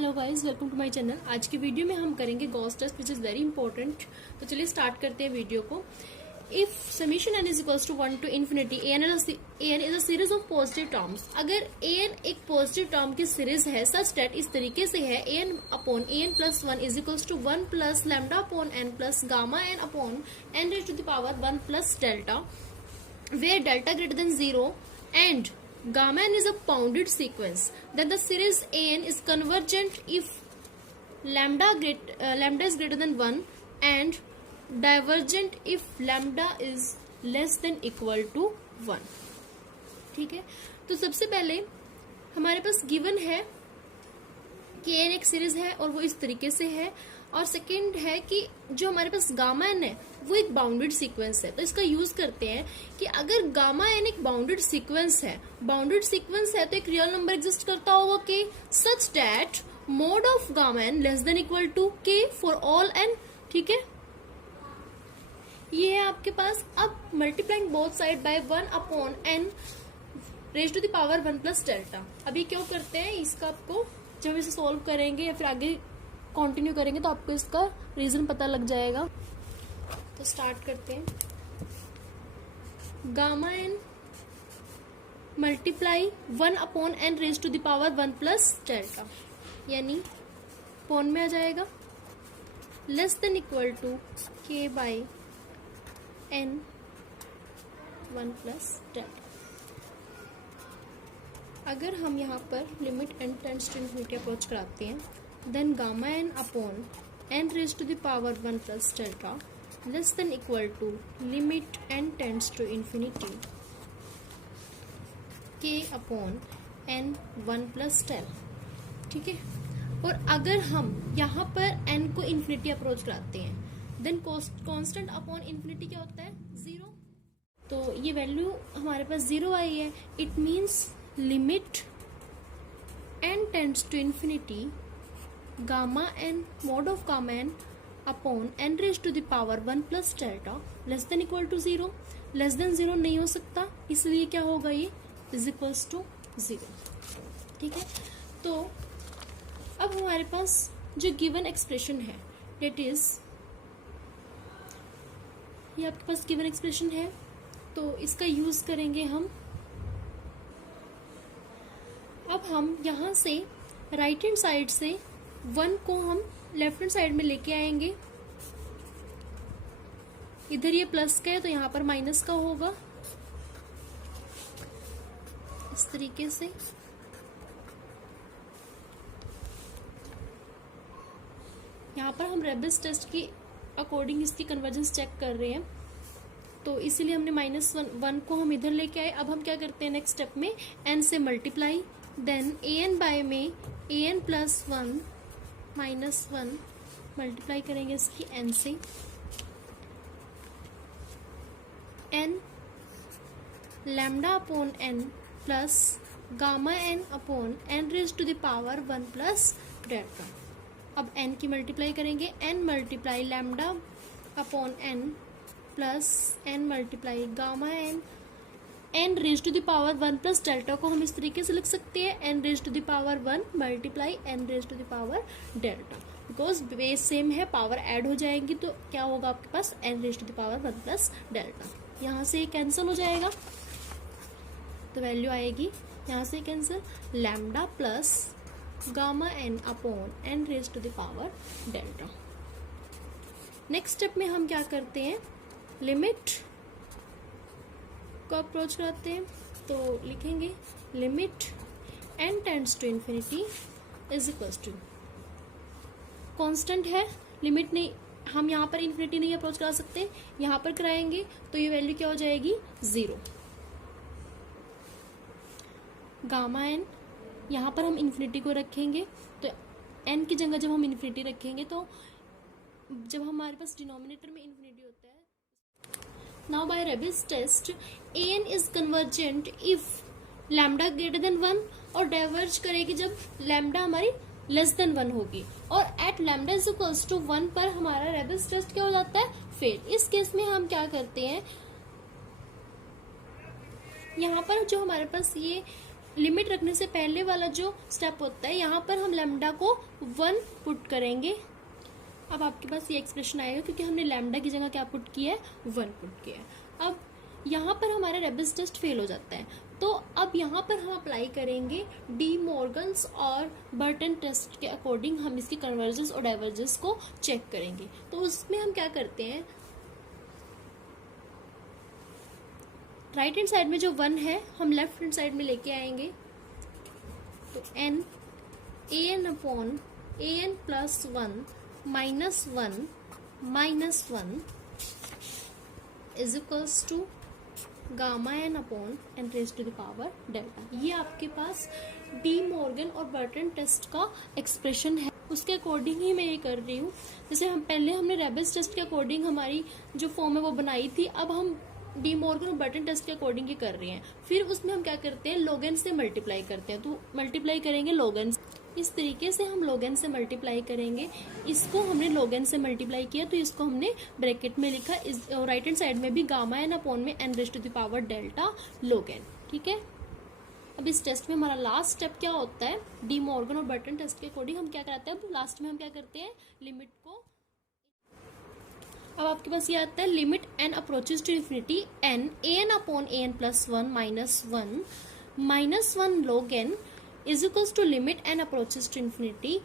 Hello guys, welcome to my channel. आज की video में हम करेंगे Gauss test which is very important. तो चलिए स्टार्ट करते हैं वीडियो को। If summation n is equals to 1 to infinity an is a series of positive terms. अगर an एक पॉजिटिव टर्म की सीरीज है सच दैट इस तरीके से है an upon an plus 1 is equals to 1 plus lambda upon n plus gamma n upon n raise to the power 1 plus delta, where delta greater than 0 and gamma n is a bounded sequence, then the series an is convergent if lambda is greater than 1 and divergent if lambda is less than equal to 1। ठीक है, तो सबसे पहले हमारे पास given है कि n एक series है और वो इस तरीके से है, और सेकंड है कि जो हमारे पास गामा एन है वो एक बाउंडेड सीक्वेंस है। तो इसका यूज करते हैं कि अगर गामा एन एक बाउंडेड सीक्वेंस है तो एक रियल नंबर एग्जिस्ट करता होगा के such that mod of gamma n less than equal to k for all n. ठीक है, ये है आपके पास। अब multiplying both side by 1 upon n raise to the power 1 plus delta. अभी क्यों करते हैं इसका, आपको जब इसे सोल्व करेंगे या फिर आगे कंटिन्यू करेंगे तो आपको इसका रीजन पता लग जाएगा। तो स्टार्ट करते हैं। Gamma n multiply 1 upon n raise to the power 1 plus delta, यानी अपॉन में आ जाएगा less than equal to k by n 1 plus delta. अगर हम यहाँ पर limit n tends to infinity approach कराते हैं, then gamma n upon n raised to the power 1 plus delta less than equal to limit n tends to infinity k upon n 1 plus delta। ठीक है, और अगर हम यहाँ पर n को इन्फिनिटी अप्रोच कराते हैं देन कांस्टेंट अपॉन इन्फिनिटी क्या होता है, 0। तो ये वैल्यू हमारे पास 0 आई है। It means limit n tends to infinity gamma n mod of gamma n upon n raise to the power 1 plus delta less than equal to 0। Less than 0 नहीं हो सकता, इसलिए क्या होगा, ये इज इक्वल्स टू 0। ठीक है, तो अब हमारे पास जो गिवन एक्सप्रेशन है डेट इज, ये आपके पास गिवन एक्सप्रेशन है, तो इसका यूज करेंगे हम। अब हम यहां से राइट हैंड साइड से 1 को हम लेफ्ट हैंड साइड में लेके आएंगे। इधर ये प्लस का है तो यहाँ पर माइनस का होगा, इस तरीके से। यहाँ पर हम रेबिस टेस्ट की अकॉर्डिंग इसकी कन्वर्जेंस चेक कर रहे हैं, तो इसीलिए हमने -1 को हम इधर लेके आए। अब हम क्या करते हैं नेक्स्ट स्टेप में, n से मल्टीप्लाई, देन an बाय में an प्लस 1 -1 मल्टीप्लाई करेंगे इसकी n से, n lambda upon n plus gamma n upon n raise to the power 1 plus delta. अब n की मल्टीप्लाई करेंगे, n multiply lambda upon n plus n multiply gamma n raise to the power 1 plus delta को हम इस तरीके से लिख सकते हैं, n raise to the power 1 multiply n raise to the power delta. Because base same है, power add हो जाएंगी तो क्या होगा आपके पास, n raise to the power 1 plus delta. यहाँ से कैंसिल हो जाएगा तो वैल्यू आएगी यहाँ से cancel, lambda plus gamma n upon n raise to the power delta. Next step में हम क्या करते हैं, लिमिट को अप्रोच कराते हैं, तो लिखेंगे limit n tends to infinity is equal to, constant है, लिमिट नहीं, हम यहाँ पर इन्फिनिटी नहीं अप्रोच करा सकते, यहाँ पर कराएंगे तो ये वैल्यू क्या हो जाएगी, 0। गामा n यहाँ पर हम इन्फिनिटी को रखेंगे, तो n की जगह जब हम इन्फिनिटी रखेंगे तो जब हमारे पास डिनोमिनेटर में इन्फिनिटी होता है। Now by Rebus test, an is convergent if lambda greater than 1 और डाइवर्ज करेगी जब lambda हमारी लेस देन 1 होगी, और at lambda is equals to 1 पर हमारा Rebus टेस्ट क्या हो जाता है, फेल। इस केस में हम क्या करते हैं, यहाँ पर जो हमारे पास ये लिमिट रखने से पहले वाला जो स्टेप होता है, यहाँ पर हम लैम्डा को 1 पुट करेंगे। अब आपके पास ये एक्सप्रेशन आएगा क्योंकि हमने लैम्डा की जगह क्या पुट किया है, 1 पुट किया है। अब यहाँ पर हमारा रेबिस टेस्ट फेल हो जाता है, तो अब यहाँ पर हम अप्लाई करेंगे डी मॉर्गन्स और बर्टन टेस्ट के अकॉर्डिंग हम इसकी कन्वर्जेंस और डाइवर्जेंस को चेक करेंगे। तो उसमें हम क्या करते हैं, राइट हैंड साइड में जो 1 है हम लेफ्ट हैंड साइड में लेके आएंगे। तो n an upon an plus 1 minus 1 minus 1 is equals to gamma n upon n raise to the power delta. ये आपके पास डी मॉर्गन और बर्टन टेस्ट का एक्सप्रेशन है, उसके अकॉर्डिंग ही मैं ये कर रही हूँ। जैसे हमने रेबिस टेस्ट के अकॉर्डिंग हमारी जो फॉर्म है वो बनाई थी, अब हम डी मॉर्गन और बर्टन टेस्ट के अकॉर्डिंग ये कर रहे हैं। फिर उसमें हम क्या करते हैं, लॉग से मल्टीप्लाई करते हैं। तो मल्टीप्लाई करेंगे लॉग, इस तरीके से हम log n से मल्टीप्लाई करेंगे। इसको हमने log n से मल्टीप्लाई किया तो इसको हमने ब्रैकेट में लिखा। इस राइट हैंड साइड में भी गामा एन अपॉन में n raise to the power delta log n। ठीक है, अब इस टेस्ट में हमारा लास्ट स्टेप क्या होता है, डी मॉर्गन और बर्टन टेस्ट के अकॉर्डिंग हम क्या कराते हैं, अब लास्ट में हम क्या करते हैं, लिमिट को, अब आपके पास ये आता है limit n approaches to infinity n an upon an plus 1 minus 1 log n is equals to limit n approaches to infinity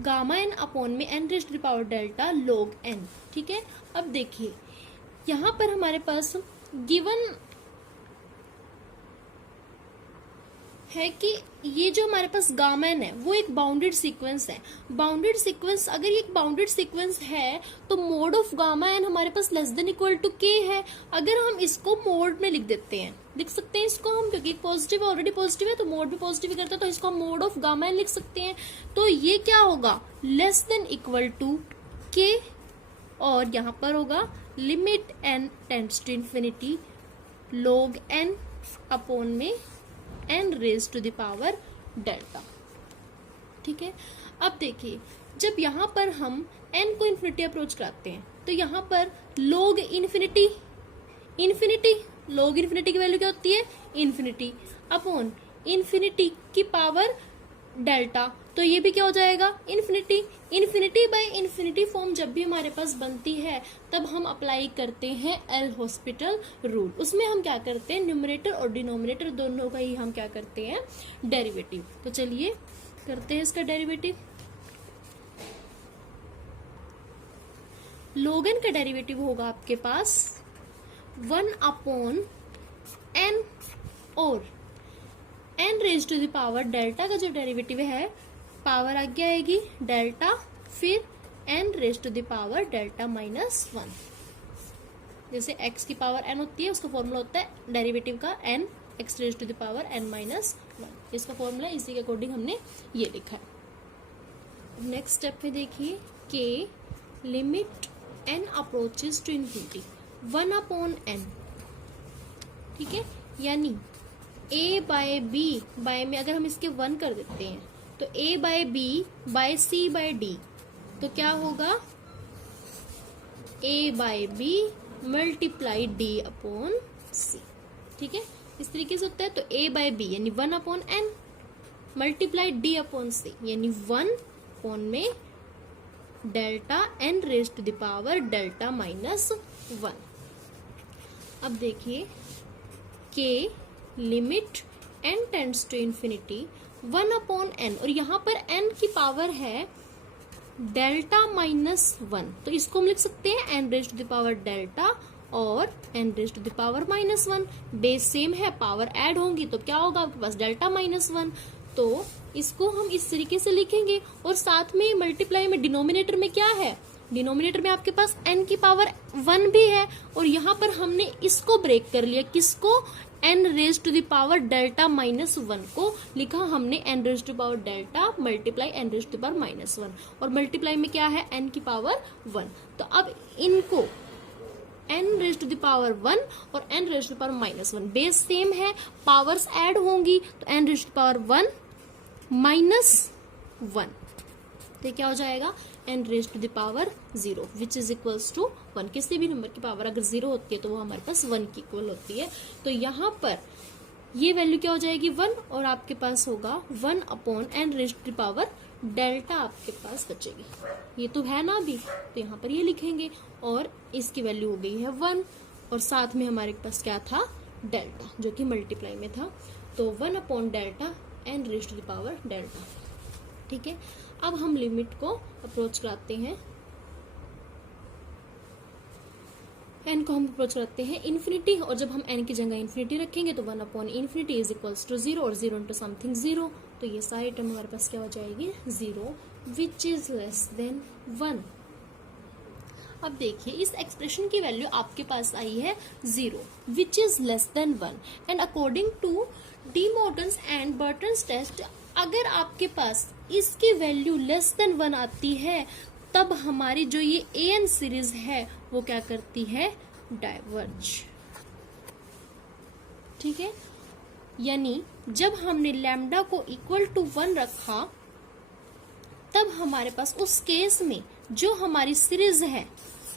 gamma n upon में n raise to the power delta log n। ठीक है, अब देखिए यहाँ पर हमारे पास given है कि ये जो हमारे पास गामा n है वो एक बाउंडेड सीक्वेंस है। बाउंडेड सीक्वेंस, अगर ये एक बाउंडेड सीक्वेंस है तो मोड ऑफ गामा n हमारे पास less than equal to k है। अगर हम इसको मोड में लिख देते हैं, लिख सकते हैं इसको हम, क्योंकि पॉजिटिव ऑलरेडी पॉजिटिव है तो मोड भी पॉजिटिव ही करता है, तो इसको हम मोड ऑफ गामा n लिख सकते हैं। तो ये क्या होगा, less than equal to k, और यहाँ पर होगा limit n tends to infinity log n upon में n raise to the power delta. ठीक है, अब देखिए जब यहाँ पर हम n को इन्फिनिटी अप्रोच कराते हैं तो यहाँ पर log इन्फिनिटी log इन्फिनिटी की वैल्यू क्या होती है, इन्फिनिटी अपॉन इन्फिनिटी की पावर डेल्टा, तो ये भी क्या हो जाएगा, इन्फिनिटी बाय इन्फिनिटी फॉर्म जब भी हमारे पास बनती है तब हम अप्लाई करते हैं एल हॉस्पिटल रूल। उसमें हम क्या करते हैं, न्यूमरेटर और डिनोमिनेटर दोनों का ही हम क्या करते हैं, डेरिवेटिव। तो चलिए करते हैं इसका डेरिवेटिव। log n का डेरिवेटिव होगा आपके पास 1 अपॉन n और n raise to the power delta का जो डेरिवेटिव है, पावर आगे आएगी डेल्टा, फिर n raise to the power delta minus 1। जैसे x की पावर n होती है उसका फॉर्मूला होता है डेरिवेटिव का n x raise to the power n minus 1, इसका फॉर्मूला इसी के अकॉर्डिंग हमने ये लिखा है। नेक्स्ट स्टेप में देखिए k limit n approaches to infinity 1 upon n। ठीक है, यानी a बाय b बाय में अगर हम इसके 1 कर देते हैं तो a by b by c by d, तो क्या होगा a by b multiply d upon c। ठीक है, इस तरीके से होता है। तो a बाय b यानी 1 upon n multiply d upon c यानी 1 अपॉन में delta n raise to the power delta minus 1। अब देखिए k limit n tends to infinity 1 upon n, और यहाँ पर n की पावर है डेल्टा माइनस 1, तो इसको हम लिख सकते हैं n raise to the power delta और n raise to the power minus 1। Base same है, पावर ऐड होंगी तो क्या होगा आपके पास डेल्टा माइनस 1, तो इसको हम इस तरीके से लिखेंगे। और साथ में मल्टीप्लाई में डिनोमिनेटर में क्या है, डिनोमिनेटर में आपके पास n की पावर 1 भी है, और यहाँ पर हमने इसको ब्रेक कर लिया, किसको, n raise to the power delta minus 1 को लिखा हमने n raise to power delta multiply n raise to power minus 1, और मल्टीप्लाई में क्या है n की पावर 1। तो अब इनको n raise to the power 1 और n raise to power minus 1 base same है, पावर्स ऐड होंगी तो n raise to power 1 minus 1, तो क्या हो जाएगा n raise to the power 0 which is equals to 1। किसी भी नंबर की पावर अगर 0 होती है तो वो हमारे पास 1 की इक्वल होती है। तो यहाँ पर ये वैल्यू क्या हो जाएगी 1, और आपके पास होगा 1 upon n raised to the power delta आपके पास बचेगी। ये तो है ना अभी, तो यहाँ पर ये लिखेंगे, और इसकी वैल्यू हो गई है 1, और साथ में हमारे पास क्या था डेल्टा, जो कि मल्टीप्लाई में था, तो 1 अपॉन delta n raised to the power delta. ठीक है, अब हम लिमिट को अप्रोच कराते हैं, n को हम अप्रोच करते हैं इन्फिनिटी, और जब हम n की जगह इन्फिनिटी रखेंगे तो 1 upon infinity is equals to 0, और 0 इंटू समथिंग 0, तो ये सारी टर्म हमारे पास क्या हो जाएगी 0 विच इज लेस देन 1। अब देखिए इस एक्सप्रेशन की वैल्यू आपके पास आई है 0 which is less than 1, and according to De Morgan's and Bertrand's test, अगर आपके पास इसकी वैल्यू लेस देन 1 आती है तब हमारी जो ये an सीरीज है वो क्या करती है डाइवर्ज। ठीक है, यानी जब हमने लैम्डा को इक्वल टू 1 रखा तब हमारे पास उस केस में जो हमारी सीरीज है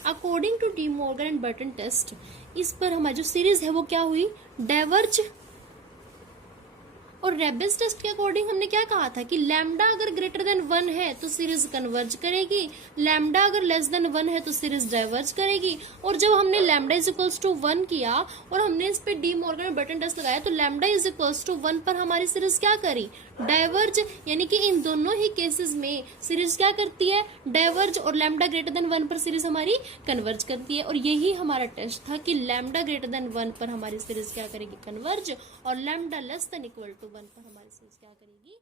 according to De Morgan and Bertrand test, इस पर हमारी जो सीरीज है वो क्या हुई डाइवर्ज। और रेबेस टेस्ट के अकॉर्डिंग हमने क्या कहा था कि लैम्डा अगर ग्रेटर देन 1 है तो सीरीज कन्वर्ज करेगी, लैम्डा अगर लेस देन 1 है तो सीरीज डाइवर्ज करेगी। और जब हमने लैम्डा इज इक्वल्स टू 1 किया और हमने इस पे डी मॉर्गन बर्टन टेस्ट लगाया तो लैम्डा इज इक्वल्स टू 1 पर हमारी सीरीज क्या करी डाइवर्ज, यानी कि इन दोनों ही केसेस में सीरीज क्या करती है डाइवर्ज, और लैम्डा ग्रेटर देन 1 पर सीरीज हमारी कन्वर्ज करती है। और यही हमारा टेस्ट था कि लैम्डा ग्रेटर देन 1 पर हमारी सीरीज क्या करेगी कन्वर्ज, और lambda less than equal to 1 पर हमारी सीरीज क्या करेगी